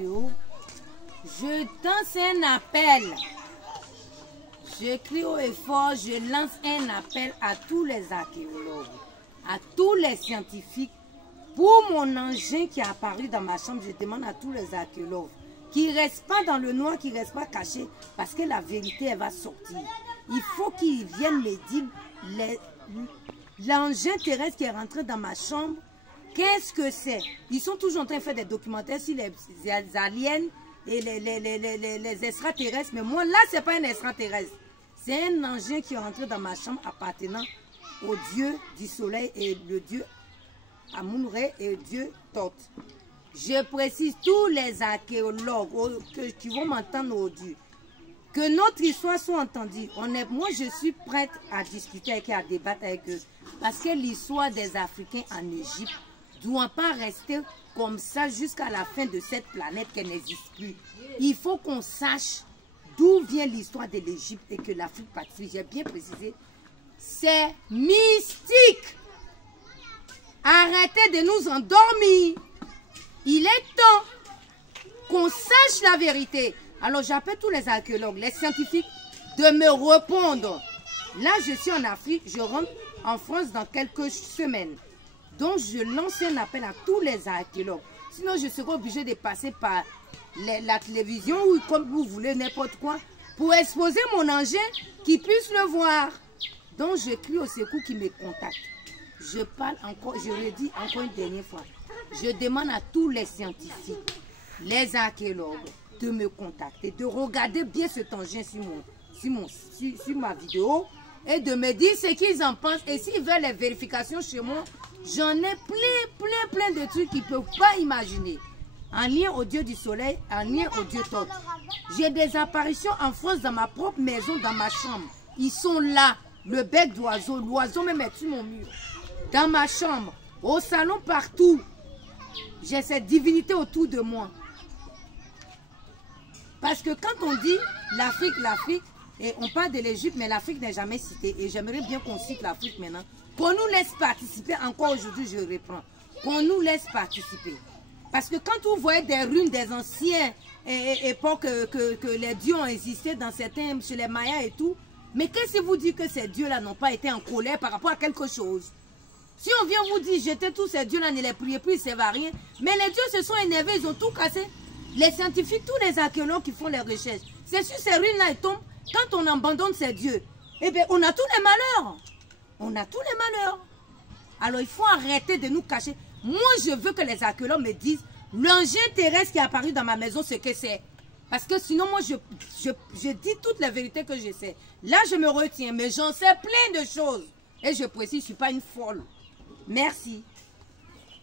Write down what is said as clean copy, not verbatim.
vidéo, je lance un appel. Je crie haut et fort, je lance un appel à tous les archéologues, à tous les scientifiques. Pour mon engin qui est apparu dans ma chambre, je demande à tous les archéologues qui ne restent pas dans le noir, qui ne restent pas cachés, parce que la vérité, elle va sortir. Il faut qu'ils viennent me dire l'engin terrestre qui est rentré dans ma chambre, qu'est-ce que c'est? Ils sont toujours en train de faire des documentaires sur les aliens et les extraterrestres. Mais moi, là, ce n'est pas un extraterrestre. C'est un engin qui est rentré dans ma chambre appartenant au dieu du soleil et le dieu Amun-Ré et Dieu Thoth. Je précise tous les archéologues qui vont m'entendre aujourd'hui, que notre histoire soit entendue. Moi, je suis prête à discuter avec eux, à débattre avec eux. Parce que l'histoire des Africains en Égypte ne doit pas rester comme ça jusqu'à la fin de cette planète qui n'existe plus. Il faut qu'on sache d'où vient l'histoire de l'Égypte et que l'Afrique pacifique, j'ai bien précisé, c'est mystique. Arrêtez de nous endormir. Il est temps qu'on sache la vérité. Alors j'appelle tous les archéologues, les scientifiques, de me répondre. Là, je suis en Afrique, je rentre en France dans quelques semaines. Donc je lance un appel à tous les archéologues. Sinon, je serai obligé de passer par la télévision ou comme vous voulez, n'importe quoi, pour exposer mon engin, qu'ils puissent le voir. Donc je crie au secours qu'ils me contactent. Je parle encore, je le dis encore une dernière fois. Je demande à tous les scientifiques, les archéologues, de me contacter, de regarder bien cet engin sur ma vidéo et de me dire ce qu'ils en pensent. Et s'ils veulent les vérifications chez moi, j'en ai plein de trucs qu'ils ne peuvent pas imaginer. En lien au dieu du soleil, en lien au dieu Thoth. J'ai des apparitions en France dans ma propre maison, dans ma chambre. Ils sont là, le bec d'oiseau, l'oiseau même est sur mon mur. Dans ma chambre, au salon, partout. J'ai cette divinité autour de moi. Parce que quand on dit l'Afrique, et on parle de l'Égypte, mais l'Afrique n'est jamais citée. Et j'aimerais bien qu'on cite l'Afrique maintenant. Qu'on nous laisse participer, encore aujourd'hui je reprends. Qu'on nous laisse participer. Parce que quand vous voyez des ruines des anciennes époques que les dieux ont existé dans certains, chez les Mayas et tout, mais qu'est-ce qui vous dit que ces dieux-là n'ont pas été en colère par rapport à quelque chose? Si on vient vous dire, jetez tous ces dieux-là, ne les priez plus, ils ne servent à rien. Mais les dieux se sont énervés, ils ont tout cassé. Les scientifiques, tous les archéologues qui font les recherches, c'est sur ces ruines-là, ils tombent. Quand on abandonne ces dieux, eh bien, on a tous les malheurs. On a tous les malheurs. Alors, il faut arrêter de nous cacher. Moi, je veux que les archéologues me disent, l'engin terrestre qui est apparu dans ma maison, ce que c'est. Parce que sinon, moi, je dis toutes les vérités que je sais. Là, je me retiens, mais j'en sais plein de choses. Et je précise, je ne suis pas une folle. Merci.